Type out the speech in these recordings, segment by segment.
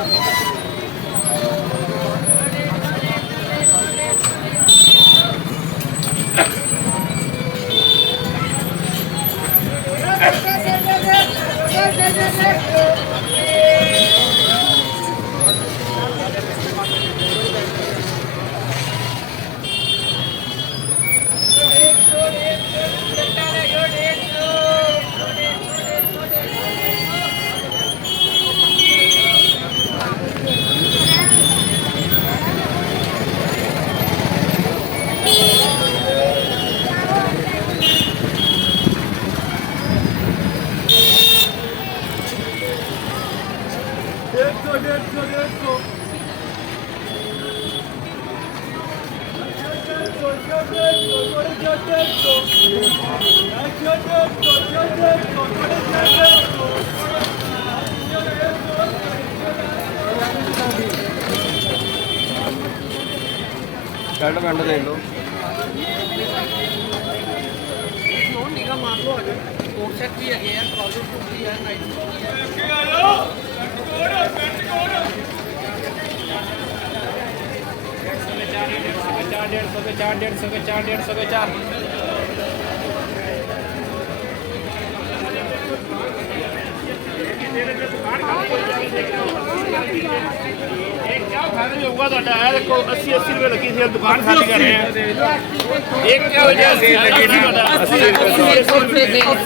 감사합니다. నేర్చుకో నేర్చుకో నేర్చుకో ചേട്ടൻ വേണ്ടതേ ഉള്ളൂ पोर्शन भी है यार प्रॉब्लम तो भी है चार डेढ़ सौ के चार डेढ़ सौ के चार डेढ़ सौ के चार तेरे पे दुकान खाली हो जाएगी ਲਓ ਹੋਊਗਾ ਤੁਹਾਡਾ ਇਹ ਦੇਖੋ 80 80 ਰੁਪਏ ਲੱਗੀ ਸੀ ਦੁਕਾਨ ਖਾਲੀ ਕਰ ਰਹੇ ਆ ਇੱਕ ਕਿਹੋ ਜਿਹਾ ਸੇਲ ਲੱਗੀ ਸੀ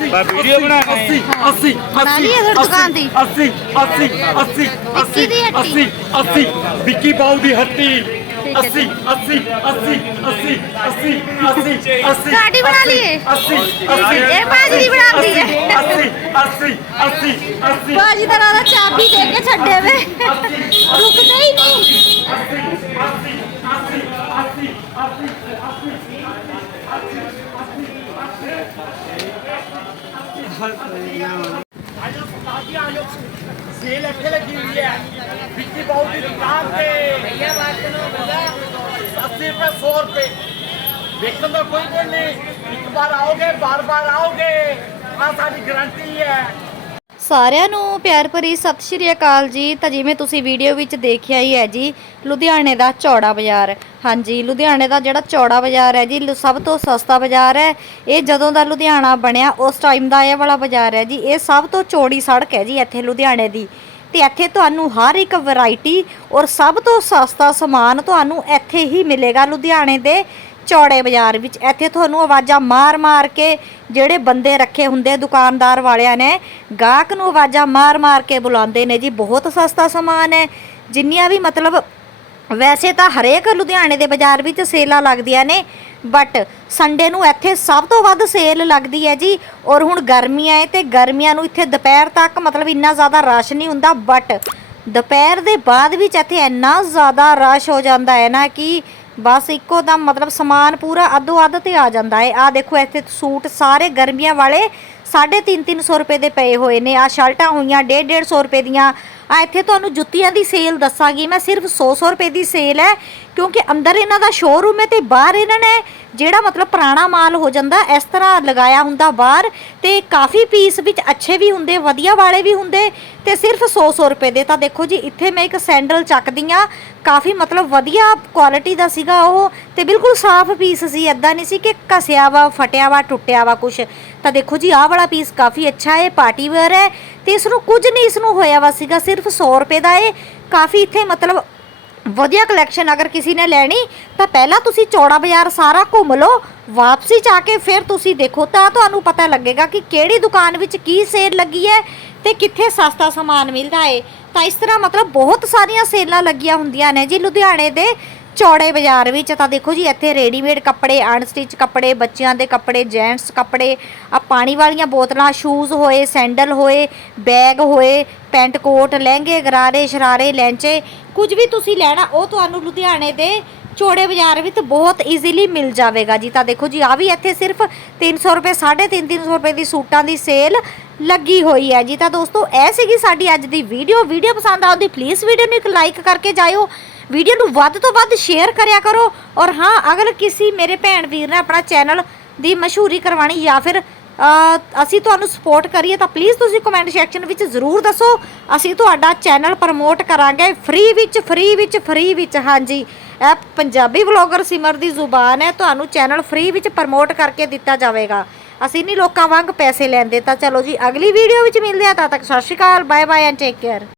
ਤੁਹਾਡਾ ਵੀਡੀਓ ਬਣਾਣਾ ਹੈ 80 ਬਣਾ ਲਈ ਇਧਰ ਦੁਕਾਨ ਦੀ 80 80 80 ਵਿੱਕੀ ਦੀ ਹੱਟੀ 80 ਵਿੱਕੀ ਬਾਉ ਦੀ ਹੱਟੀ ਠੀਕ ਹੈ 80 80 80 80 80 80 80 ਸਾਡੀ ਬਣਾ ਲਈਏ 80 80 ਇਹ ਬਾਜੀ ਦੀ ਬਣਾਉਂਦੀ ਹੈ 80 80 80 80 ਬਾਜੀ ਦਾ ਰਾਦਾ ਚਾਬੀ ਦੇ ਕੇ ਛੱਡੇ ਵੇ ਰੁਕਦਾ ਹੀ ਨਹੀਂ ਸੇਲ ਇੱਥੇ ਲੱਗੀ ਹੋਈ ਹੈ ਵਿੱਕੀ ਬਾਉ ਦੀ ਦੁਕਾਨ ਤੇ ਭਈਆ ਬਾਤ ਕਰੋ ਭਈਆ 80 ਰੁਪਏ 100 ਰੁਪਏ ਵੇਖਣ ਦਾ ਕੋਈ ਗੱਲ ਨਹੀਂ ਇੱਕ ਵਾਰ ਆਓਗੇ ਬਾਰ-ਬਾਰ ਆਓਗੇ ਆ ਸਾਡੀ ਗਾਰੰਟੀ ਹੈ ਸਾਰਿਆਂ ਨੂੰ ਪਿਆਰ ਭਰੀ ਸਤਿ ਸ਼੍ਰੀ ਅਕਾਲ ਜੀ। ਤਾਂ ਜਿਵੇਂ ਤੁਸੀਂ ਵੀਡੀਓ ਵਿੱਚ ਦੇਖਿਆ ਹੀ ਹੈ ਜੀ, ਲੁਧਿਆਣੇ ਦਾ ਚੌੜਾ ਬਾਜ਼ਾਰ। ਹਾਂਜੀ, ਲੁਧਿਆਣੇ ਦਾ ਜਿਹੜਾ ਚੌੜਾ ਬਾਜ਼ਾਰ ਹੈ ਜੀ, ਲੁ- ਸਭ ਤੋਂ ਸਸਤਾ ਬਾਜ਼ਾਰ ਹੈ। ਇਹ ਜਦੋਂ ਦਾ ਲੁਧਿਆਣਾ ਬਣਿਆ, ਉਸ ਟਾਈਮ ਦਾ ਇਹ ਵਾਲਾ ਬਾਜ਼ਾਰ ਹੈ ਜੀ। ਇਹ ਸਭ ਤੋਂ ਚੌੜੀ ਸੜਕ ਹੈ ਜੀ ਇੱਥੇ ਲੁਧਿਆਣੇ ਦੀ। ਤੇ ਇੱਥੇ ਤੁਹਾਨੂੰ ਹਰ ਇੱਕ ਵੈਰਾਈਟੀ ਔਰ ਸਭ ਤੋਂ ਸਸਤਾ ਸਮਾਨ ਤੁਹਾਨੂੰ ਇੱਥੇ ਹੀ ਮਿਲੇਗਾ ਲੁਧਿਆਣੇ ਦੇ। ਚੌੜੇ ਬਾਜ਼ਾਰ ਵਿੱਚ। ਇੱਥੇ ਤੁਹਾਨੂੰ ਆਵਾਜ਼ਾਂ ਮਾਰ-ਮਾਰ ਕੇ ਜਿਹੜੇ ਬੰਦੇ ਰੱਖੇ ਹੁੰਦੇ ਦੁਕਾਨਦਾਰ ਵਾਲਿਆਂ ਨੇ, ਗਾਹਕ ਨੂੰ ਆਵਾਜ਼ਾਂ ਮਾਰ-ਮਾਰ ਕੇ ਬੁਲਾਉਂਦੇ ਨੇ ਜੀ। ਬਹੁਤ ਸਸਤਾ ਸਮਾਨ ਹੈ। ਜਿੰਨੀਆਂ ਵੀ ਮਤਲਬ ਵੈਸੇ ਤਾਂ ਹਰੇਕ ਲੁਧਿਆਣੇ ਦੇ ਬਾਜ਼ਾਰ ਵਿੱਚ ਸੇਲਾਂ ਲੱਗਦੀਆਂ ਨੇ ਬਟ ਸੰਡੇ ਨੂੰ ਇੱਥੇ ਸਭ ਤੋਂ ਵੱਧ ਸੇਲ ਲੱਗਦੀ ਹੈ ਜੀ। ਔਰ ਹੁਣ ਗਰਮੀਆਂ ਹੈ ਤੇ ਗਰਮੀਆਂ ਨੂੰ ਇੱਥੇ ਦੁਪਹਿਰ ਤੱਕ ਮਤਲਬ ਇੰਨਾ ਜ਼ਿਆਦਾ ਰਸ਼ ਨਹੀਂ ਹੁੰਦਾ ਬਟ ਦੁਪਹਿਰ ਦੇ ਬਾਅਦ ਵਿੱਚ ਇੱਥੇ ਇੰਨਾ ਜ਼ਿਆਦਾ ਰਸ਼ ਹੋ ਜਾਂਦਾ ਹੈ ਨਾ ਕਿ ਬਸ ਇੱਕੋ ਦਮ ਮਤਲਬ ਸਮਾਨ ਪੂਰਾ ਅੱਧੋ ਅੱਧ ਤੇ ਆ ਜਾਂਦਾ ਹੈ। ਆ ਦੇਖੋ, ਇੱਥੇ ਸੂਟ ਸਾਰੇ ਗਰਮੀਆਂ ਵਾਲੇ 3.5 300 ਰੁਪਏ ਦੇ ਪਏ ਹੋਏ ਨੇ। ਆ ਸ਼ਰਟਾਂ ਹੋਈਆਂ 1.5 150 ਰੁਪਏ ਦੀਆਂ। ਆ ਇੱਥੇ ਤੁਹਾਨੂੰ ਜੁੱਤੀਆਂ ਦੀ ਸੇਲ ਦੱਸਾਂਗੀ। ਮੈਂ ਸਿਰਫ 100 100 ਰੁਪਏ ਦੀ ਸੇਲ ਹੈ, ਕਿਉਂਕਿ ਅੰਦਰ ਇਹਨਾਂ ਦਾ ਸ਼ੋਰੂਮ ਹੈ ਤੇ ਬਾਹਰ ਇਹਨਾਂ ਨੇ ਜਿਹੜਾ ਮਤਲਬ ਪੁਰਾਣਾ ਮਾਲ ਹੋ ਜਾਂਦਾ, ਇਸ ਤਰ੍ਹਾਂ ਲਗਾਇਆ ਹੁੰਦਾ ਬਾਹਰ ਤੇ ਕਾਫੀ ਪੀਸ ਵਿੱਚ ਅੱਛੇ ਵੀ ਹੁੰਦੇ, ਵਧੀਆ ਵਾਲੇ ਵੀ ਹੁੰਦੇ ਤੇ ਸਿਰਫ 100 100 ਰੁਪਏ ਦੇ। ਤਾਂ ਦੇਖੋ ਜੀ, ਇੱਥੇ ਮੈਂ ਇੱਕ ਸੈਂਡਲ ਚੱਕਦੀ ਆ ਕਾਫੀ ਮਤਲਬ ਵਧੀਆ ਕੁਆਲਿਟੀ ਦਾ ਸੀਗਾ ਉਹ। ਤੇ ਬਿਲਕੁਲ ਸਾਫ਼ ਪੀਸ ਸੀ ਐਦਾਂ ਨਹੀਂ ਸੀ ਕਿ ਘਸਿਆ ਵਾ, ਫਟਿਆ ਵਾ, ਟੁੱਟਿਆ ਵਾ ਕੁਛ। ਤਾਂ ਦੇਖੋ ਜੀ, ਆਹ ਵਾਲਾ ਪੀਸ ਕਾਫੀ ਅੱਛਾ ਹੈ ਪਾਰਟੀ ਵੇਅਰ ਹੈ ਤੇ ਇਸ ਨੂੰ ਕੁਝ ਨਹੀਂ ਇਸ ਨੂੰ ਹੋਇਆ ਵਾ ਸੀਗਾ, ਸਿਰਫ 100 ਰੁਪਏ ਦਾ ਇਹ। ਕਾਫੀ ਇੱਥੇ ਮਤਲਬ ਵਧੀਆ ਕਲੈਕਸ਼ਨ ਅਗਰ ਕਿਸੇ ਨੇ ਲੈਣੀ, ਤਾਂ ਪਹਿਲਾਂ ਤੁਸੀਂ ਚੌੜਾ ਬਾਜ਼ਾਰ ਸਾਰਾ ਘੁੰਮ ਲਓ, ਵਾਪਸੀ ਚ ਆ ਕੇ ਫਿਰ ਤੁਸੀਂ ਦੇਖੋ, ਤਾਂ ਤੁਹਾਨੂੰ ਪਤਾ ਲੱਗੇਗਾ ਕਿ ਕਿਹੜੀ ਦੁਕਾਨ ਵਿੱਚ ਕੀ ਸੇਲ ਲੱਗੀ ਹੈ ਤੇ ਕਿੱਥੇ ਸਸਤਾ ਸਮਾਨ ਮਿਲਦਾ ਹੈ। ਤਾਂ ਇਸ ਤਰ੍ਹਾਂ ਮਤਲਬ ਬਹੁਤ ਸਾਰੀਆਂ ਸੇਲਾਂ ਲੱਗੀਆਂ ਹੁੰਦੀਆਂ ਨੇ ਜੀ ਲੁਧਿਆਣੇ ਦੇ ਚੌੜੇ ਬਾਜ਼ਾਰ ਵਿੱਚ, ਤਾਂ ਦੇਖੋ ਜੀ, ਇੱਥੇ ਰੈਡੀਮੇਡ ਕੱਪੜੇ ਅਨਸਟਿਚ ਕੱਪੜੇ, ਬੱਚਿਆਂ ਦੇ ਕੱਪੜੇ ਜੈਂਟਸ ਕੱਪੜੇ ਆ ਪਾਣੀ ਵਾਲੀਆਂ ਬੋਤਲਾਂ ਸ਼ੂਜ਼ ਹੋਏ ਸੈਂਡਲ ਹੋਏ ਬੈਗ ਹੋਏ, ਪੈਂਟ ਕੋਟ, ਲਹਿੰਗੇ, ਗਰਾਰੇ, ਸ਼ਰਾਰੇ ਲੈਂਚੇ ਕੁਝ ਵੀ ਤੁਸੀਂ ਲੈਣਾ, ਉਹ ਤੁਹਾਨੂੰ ਲੁਧਿਆਣੇ ਦੇ ਚੌੜੇ ਬਾਜ਼ਾਰ ਵਿੱਚ ਬਹੁਤ ਈਜ਼ੀਲੀ ਮਿਲ ਜਾਵੇਗਾ ਜੀ। ਤਾਂ ਦੇਖੋ ਜੀ ਆ ਵੀ ਇੱਥੇ ਸਿਰਫ 300 ਰੁਪਏ 350 300 ਰੁਪਏ ਦੀ ਸੂਟਾਂ ਦੀ ਸੇਲ ਲੱਗੀ ਹੋਈ ਹੈ ਜੀ। ਤਾਂ ਦੋਸਤੋ, ਇਹ ਸੀਗੀ ਸਾਡੀ ਅੱਜ ਦੀ ਵੀਡੀਓ ਵੀਡੀਓ ਪਸੰਦ ਆਉਂਦੀ ਪਲੀਜ਼ ਵੀਡੀਓ ਨੂੰ ਇੱਕ ਲਾਈਕ ਕਰਕੇ ਜਾਇਓ। ਵੀਡੀਓ ਨੂੰ ਵੱਧ ਤੋਂ ਵੱਧ ਸ਼ੇਅਰ ਕਰਿਆ ਕਰੋ ਔਰ ਹਾਂ, ਅਗਰ ਕਿਸੇ ਮੇਰੇ ਭੈਣ ਵੀਰ ਨੇ ਆਪਣਾ ਚੈਨਲ ਦੀ ਮਸ਼ਹੂਰੀ ਕਰਵਾਣੀ ਜਾਂ ਫਿਰ ਅਸੀਂ ਤੁਹਾਨੂੰ ਸਪੋਰਟ ਕਰੀਏ ਤਾਂ ਪਲੀਜ਼ ਤੁਸੀਂ ਕਮੈਂਟ ਸੈਕਸ਼ਨ ਵਿੱਚ ਜ਼ਰੂਰ ਦੱਸੋ। ਅਸੀਂ ਤੁਹਾਡਾ ਚੈਨਲ ਪ੍ਰਮੋਟ ਕਰਾਂਗੇ। ਫ੍ਰੀ ਵਿੱਚ ਫ੍ਰੀ ਵਿੱਚ ਫ੍ਰੀ ਵਿੱਚ, ਹਾਂਜੀ। ਇਹ ਪੰਜਾਬੀ ਵਲੌਗਰ ਸਿਮਰ ਦੀ ਜ਼ੁਬਾਨ ਹੈ। ਤੁਹਾਨੂੰ ਚੈਨਲ ਫ੍ਰੀ ਵਿੱਚ ਪ੍ਰਮੋਟ ਕਰਕੇ ਦਿੱਤਾ ਜਾਵੇਗਾ। ਅਸੀਂ ਨਹੀਂ ਲੋਕਾਂ ਵਾਂਗ ਪੈਸੇ ਲੈਂਦੇ। ਤਾਂ ਚਲੋ ਜੀ, ਅਗਲੀ ਵੀਡੀਓ ਵਿੱਚ ਮਿਲਦੇ ਆ ਤਦ ਤੱਕ ਸਤਿ ਸ਼੍ਰੀ ਅਕਾਲ। Bye bye and take care